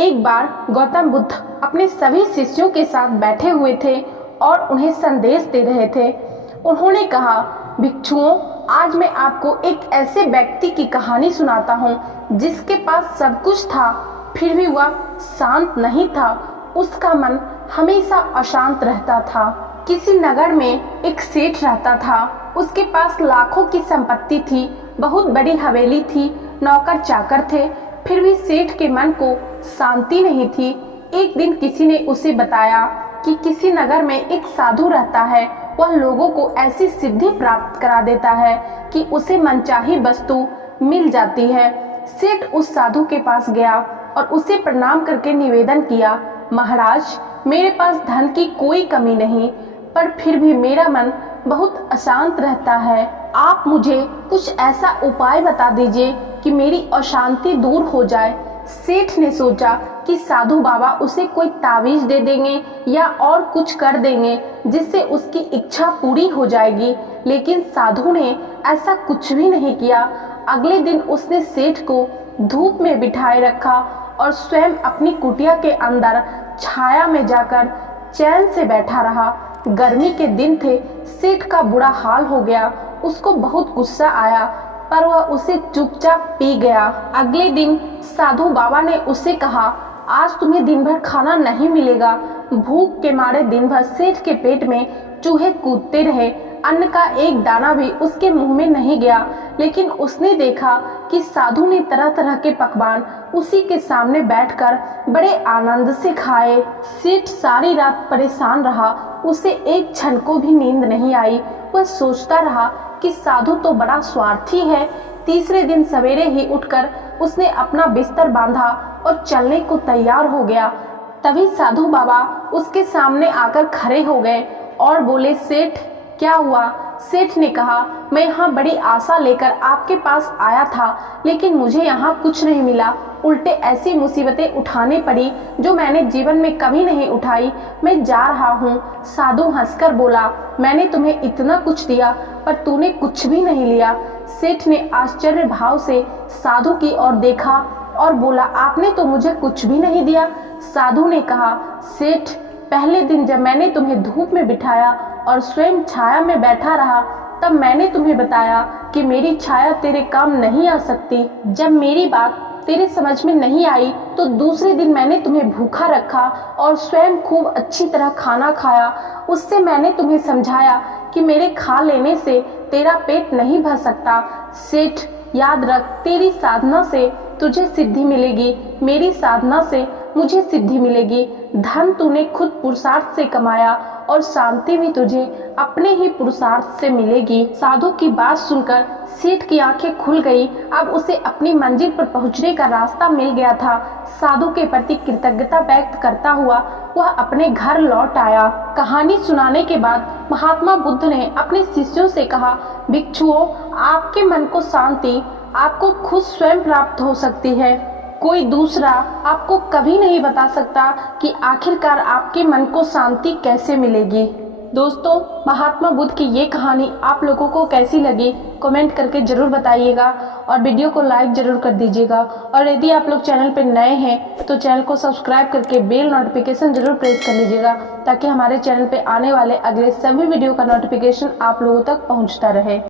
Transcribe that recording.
एक बार गौतम बुद्ध अपने सभी शिष्यों के साथ बैठे हुए थे और उन्हें संदेश दे रहे थे। उन्होंने कहा, भिक्षुओं, आज मैं आपको एक ऐसे व्यक्ति की कहानी सुनाता हूँ जिसके पास सब कुछ था, फिर भी वह शांत नहीं था। उसका मन हमेशा अशांत रहता था। किसी नगर में एक सेठ रहता था। उसके पास लाखों की संपत्ति थी, बहुत बड़ी हवेली थी, नौकर चाकर थे, फिर भी सेठ के मन को शांति नहीं थी। एक दिन किसी ने उसे बताया कि किसी नगर में एक साधु रहता है। वह लोगों को ऐसी सिद्धि प्राप्त करा देता है कि उसे मनचाही वस्तु मिल जाती है। सेठ उस साधु के पास गया और उसे प्रणाम करके निवेदन किया, महाराज, मेरे पास धन की कोई कमी नहीं, पर फिर भी मेरा मन बहुत अशांत रहता है। आप मुझे कुछ ऐसा उपाय बता दीजिए कि मेरी अशांति दूर हो जाए। सेठ ने सोचा कि साधु बाबा उसे कोई तावीज दे देंगे या और कुछ कर देंगे जिससे उसकी इच्छा पूरी हो जाएगी, लेकिन साधु ने ऐसा कुछ भी नहीं किया। अगले दिन उसने सेठ को धूप में बिठाए रखा और स्वयं अपनी कुटिया के अंदर छाया में जाकर चैन से बैठा रहा। गर्मी के दिन थे। सेठ का बुरा हाल हो गया। उसको बहुत गुस्सा आया, पर वह उसे चुपचाप पी गया। अगले दिन साधु बाबा ने उसे कहा, आज तुम्हें दिन भर खाना नहीं मिलेगा। भूख के मारे दिन भर सेठ के पेट में चूहे कूदते रहे। अन्न का एक दाना भी उसके मुंह में नहीं गया, लेकिन उसने देखा कि साधु ने तरह तरह के पकवान उसी के सामने बैठकर बड़े आनंद से खाए। सेठ सारी रात परेशान रहा। उसे एक क्षण को भी नींद नहीं आई। वह सोचता रहा कि साधु तो बड़ा स्वार्थी है। तीसरे दिन सवेरे ही उठकर उसने अपना बिस्तर बांधा और चलने को तैयार हो गया। तभी साधु बाबा उसके सामने आकर खड़े हो गए और बोले, सेठ, क्या हुआ? सेठ ने कहा, मैं यहाँ बड़ी आशा लेकर आपके पास आया था, लेकिन मुझे यहाँ कुछ नहीं मिला। उल्टे ऐसी मुसीबतें उठानी पड़ी जो मैंने जीवन में कभी नहीं उठाई। मैं जा रहा हूँ। साधु हंसकर बोला, मैंने तुम्हें इतना कुछ दिया, पर तूने कुछ भी नहीं लिया। सेठ ने आश्चर्य भाव से साधु की ओर देखा और बोला, आपने तो मुझे कुछ भी नहीं दिया। साधु ने कहा, सेठ, पहले दिन जब मैंने तुम्हें धूप में बिठाया और स्वयं छाया में बैठा रहा, तब मैंने तुम्हें बताया कि मेरी छाया तेरे काम नहीं आ सकती। जब मेरी बात तेरे समझ में नहीं आई तो दूसरे दिन मैंने तुम्हें भूखा रखा और स्वयं खूब अच्छी तरह खाना खाया। उससे मैंने तुम्हें समझाया कि मेरे खा लेने से तेरा पेट नहीं भर सकता। सेठ, याद रख, तेरी साधना से तुझे सिद्धि मिलेगी, मेरी साधना से मुझे सिद्धि मिलेगी। धन तूने खुद पुरुषार्थ से कमाया और शांति भी तुझे अपने ही पुरुषार्थ से मिलेगी। साधु की बात सुनकर सेठ की आंखें खुल गई। अब उसे अपनी मंजिल पर पहुंचने का रास्ता मिल गया था। साधु के प्रति कृतज्ञता व्यक्त करता हुआ वह अपने घर लौट आया। कहानी सुनाने के बाद महात्मा बुद्ध ने अपने शिष्यों से कहा, भिक्षुओं, आपके मन को शांति आपको खुद स्वयं प्राप्त हो सकती है। कोई दूसरा आपको कभी नहीं बता सकता कि आखिरकार आपके मन को शांति कैसे मिलेगी। दोस्तों, महात्मा बुद्ध की ये कहानी आप लोगों को कैसी लगी कमेंट करके जरूर बताइएगा और वीडियो को लाइक जरूर कर दीजिएगा। और यदि आप लोग चैनल पर नए हैं तो चैनल को सब्सक्राइब करके बेल नोटिफिकेशन जरूर प्रेस कर लीजिएगा, ताकि हमारे चैनल पे आने वाले अगले सभी वीडियो का नोटिफिकेशन आप लोगों तक पहुंचता रहे।